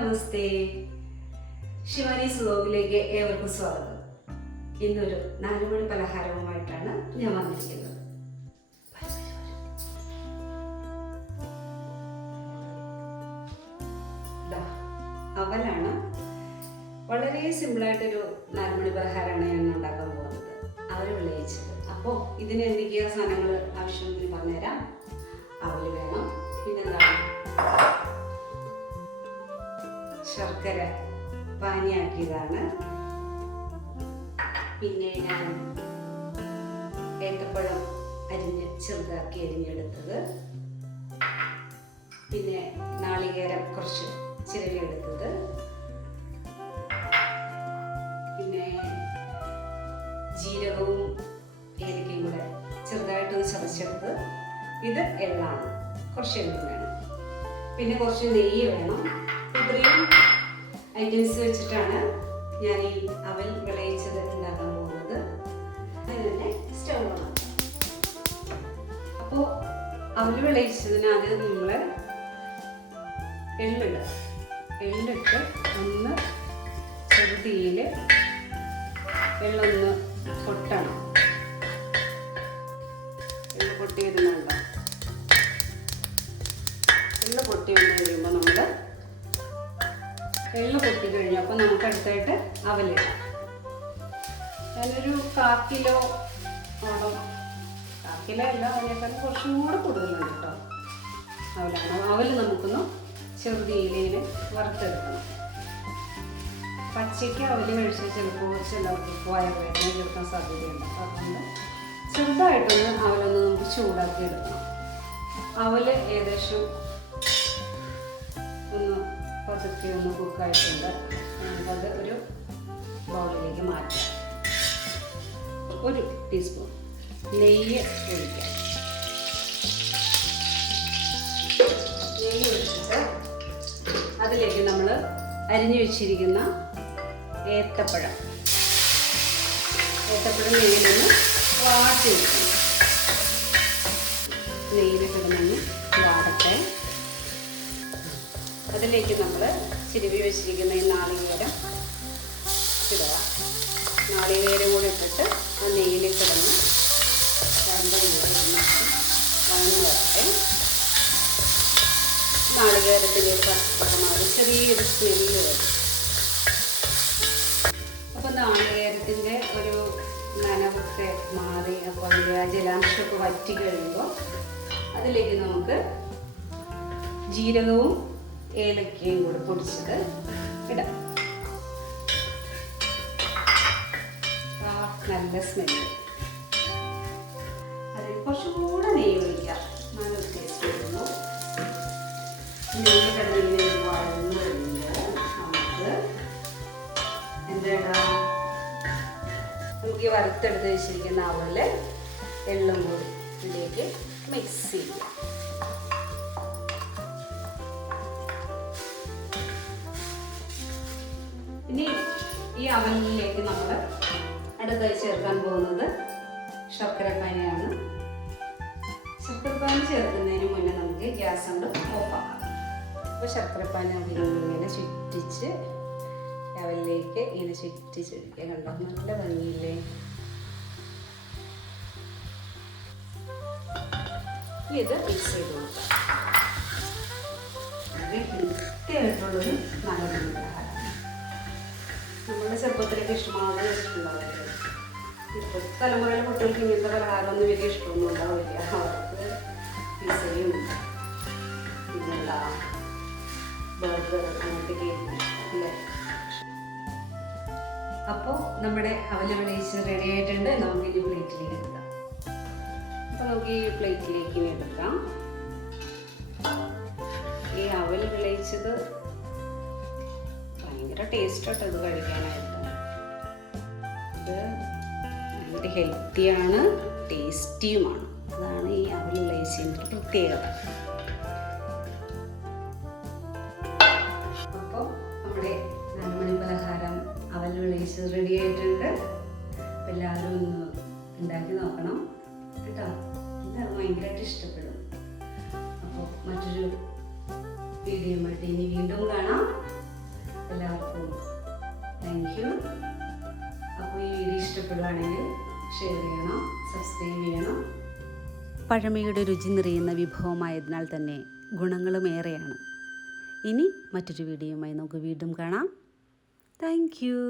നമസ്തേ. ശിവാനീസ് വ്ലോഗിലേക്ക് ഏവർക്കും സ്വാഗതം. ഇന്നൊരു 4 മണി പലഹാരവുമായിട്ടാണ് ഞാൻ വന്നിരിക്കുന്നത്. അവലാണ്. വളരെ സിമ്പിളായിട്ടൊരു 4 മണി പലഹാരമാണ് ഞാൻ ഉണ്ടാക്കാൻ പോകുന്നത്. അവൽ വിളയിച്ചത്. അപ്പോൾ ഇതിന് എന്തൊക്കെയാ സാധനങ്ങൾ ആവശ്യമെന്ന് പറഞ്ഞുതരാം. അവൽ വേണം, പിന്നെന്താണ് ശർക്കര പാനിയാക്കിയതാണ്, പിന്നെ ഞാൻ ഏത്തപ്പഴം ചെറുതാക്കി അരിഞ്ഞെടുത്തത്, പിന്നെ നാളികേരം കുറച്ച് ചിരവിയെടുത്തത്, പിന്നെ ജീരകവും ഏലക്കയും കൂടെ ചെറുതായിട്ടൊന്ന് ചതച്ചെടുത്ത്. ഇത് എള്ളാണ്, കുറച്ച് എണ്ണ വേണം, പിന്നെ കുറച്ച് നെയ്യ് വേണം. ഇത്രയും ഐറ്റംസ് വെച്ചിട്ടാണ് ഞാൻ ഈ അവൽ വിളയിച്ചത് ഉണ്ടാക്കാൻ പോകുന്നത്. അതിനെ സ്റ്റവ് ഓൺ ആക്കാം. അപ്പോൾ അവൽ വിളയിച്ചതിന് ആദ്യം നമ്മൾ എള്ളിട്ട് ഒന്ന് ചെറുതീയിൽ എള്ളൊന്ന് പൊട്ടണം. എള്ള് പൊട്ടി വരുന്നുണ്ടോ? എള്ള് പൊട്ടി വന്നു കഴിയുമ്പോൾ എള്ള് പൊട്ടി കഴിഞ്ഞപ്പോൾ നമുക്ക് അടുത്തായിട്ട് അവലിടാം. ഞാനൊരു 1/4 കിലോ ഓളം, 1/4 കിലോ അല്ല, അതിനേക്കാൾ കുറച്ചും കൂടെ കൂടുതലുണ്ട് കേട്ടോ അവലാണ്. അവൽ നമുക്കൊന്ന് ചെറുതീയിലിങ്ങനെ വറുത്തെടുക്കണം. പച്ചയ്ക്ക് അവൽ കഴിച്ചാൽ ചിലപ്പോൾ ചിലർക്ക് വയറുവേദന എടുക്കാൻ സാധ്യതയുണ്ട്. അതുകൊണ്ട് ചെറുതായിട്ടൊന്ന് അവലൊന്ന് നമുക്ക് ചൂടാക്കി എടുക്കണം. അവൽ ഏകദേശം ഒന്ന് പതുക്കെ ഒന്ന് കുക്കായിട്ടുണ്ട്. നമുക്കത് ഒരു ബൗളിലേക്ക് മാറ്റാം. 1 ടീസ്പൂൺ നെയ്യ് ഒഴിക്കാം. നെയ്യ് ഒഴിച്ചിട്ട് അതിലേക്ക് നമ്മൾ അരിഞ്ഞു വെച്ചിരിക്കുന്ന ഏത്തപ്പഴം നെയ്യിലൊന്ന് വാട്ടി വെക്കണം. നെയ്യിലിട്ടൊന്ന് വാടട്ടെ. അതിലേക്ക് നമ്മൾ ചിരവി വെച്ചിരിക്കുന്ന ഈ നാളികേരം ഇടുക. നാളികേരം കൂടെ ഇട്ടിട്ട് ആ നെയ്യിലേക്ക് ഇടന്ന് വഴന്ന് വരട്ടെ. നാളികേരത്തിൻ്റെ പച്ചപ്പറമാറി ചെറിയൊരു സ്മെല്ല് വരും. അപ്പോൾ നാളികേരത്തിൻ്റെ ഒരു നനവൊക്കെ മാറി, അപ്പോൾ അതിൻ്റെ ആ ജലാംശമൊക്കെ വറ്റി കഴിയുമ്പോൾ അതിലേക്ക് നമുക്ക് ജീരകവും ഏലക്കയും കൂടെ പൊടിച്ചത് ഇടാം. നല്ല സ്മെല്ല്. അതിൽ കുറച്ചും കൂടെ നെയ്യ് ഒഴിക്കാം. നല്ലൊരു ടേസ്റ്റ് വരുന്നു. നെയ്യ് കിടന്നിങ്ങനെ വഴന്ന് കഴിയുമ്പോൾ നമുക്ക് എന്താ, നമുക്ക് ഈ വറുത്തെടുത്ത് വെച്ചിരിക്കുന്ന അവല് എള്ളും കൂടി ഇതിലേക്ക് മിക്സ് ചെയ്യാം. ഇനി ഈ അവലിലേക്ക് നമ്മൾ അടുത്തായി ചേർക്കാൻ പോകുന്നത് ശർക്കരപ്പാനിയാണ്. ശർക്കരപ്പാനി ചേർക്കുന്നതിന് മുന്നേ നമുക്ക് ഗ്യാസ് കൊണ്ട് ഓഫാക്കാം. അപ്പോൾ ശർക്കരപ്പാനി ഇങ്ങനെ ചുറ്റിച്ച് അവലിലേക്ക് ഇങ്ങനെ ചുറ്റിച്ചൊഴിക്കുക. കണ്ടോ, നല്ല ഭംഗിയില്ലേ? ഇത് മിക്സ് ചെയ്ത് കൊടുക്കാം. വൃത്തിയായിട്ടുള്ളൊരു നല്ല പലഹാരം. നമ്മളുടെ ചെറുപ്പത്തിലേക്ക് ഇഷ്ടമാണെന്ന് വെച്ചിട്ടുണ്ടാവില്ല. ഇപ്പോഴത്തെ തലമുറയിലെ കുട്ടികൾക്ക് ഇങ്ങനത്തെ പലഹാരമൊന്നും വലിയ ഇഷ്ടമൊന്നും ഉണ്ടാവില്ല. അവർക്ക് പിസയും പിന്നെന്താ ബർഗർ അങ്ങനത്തെ കേക്ക് അല്ലേ. അപ്പോൾ നമ്മുടെ അവൽ വിളയിച്ച് റെഡി ആയിട്ടുണ്ട്. നമുക്ക് ഇനി പ്ലേറ്റിലേക്ക് എടുക്കാം. അപ്പോൾ നമുക്ക് ഈ പ്ലേറ്റിലേക്ക് ഇനി എടുക്കാം. ഈ അവൽ വിളയിച്ചത് ഭയങ്കര ടേസ്റ്റായിട്ട് ഇത് കഴിക്കാനായിട്ട്. ഇത് ഭയങ്കര ഹെൽത്തിയാണ്, ടേസ്റ്റിയുമാണ്. അതാണ് ഈ അവൽ വിളയിച്ചതിൻ്റെ പ്രത്യേകത. അപ്പോൾ നമ്മുടെ 4 മണി പലഹാരം അവൽ വിളയിച്ചത് റെഡി ആയിട്ടുണ്ട്. എല്ലാവരും ഒന്ന് ഉണ്ടാക്കി നോക്കണം കേട്ടോ. ഇത് ഭയങ്കരമായിട്ട് ഇഷ്ടപ്പെടും. അപ്പോൾ മറ്റൊരു വീഡിയോ ആയിട്ട് ഇനി വീണ്ടും കാണാം. ഇഷ്ടപ്പെടുകയാണെങ്കിൽ ഷെയർ ചെയ്യണം, സബ്സ്ക്രൈബ് ചെയ്യണം. പഴമയുടെ രുചി നിറയുന്ന വിഭവമായതിനാൽ തന്നെ ഗുണങ്ങളും ഏറെയാണ്. ഇനി മറ്റൊരു വീഡിയോയുമായി നമുക്ക് വീണ്ടും കാണാം. Thank you.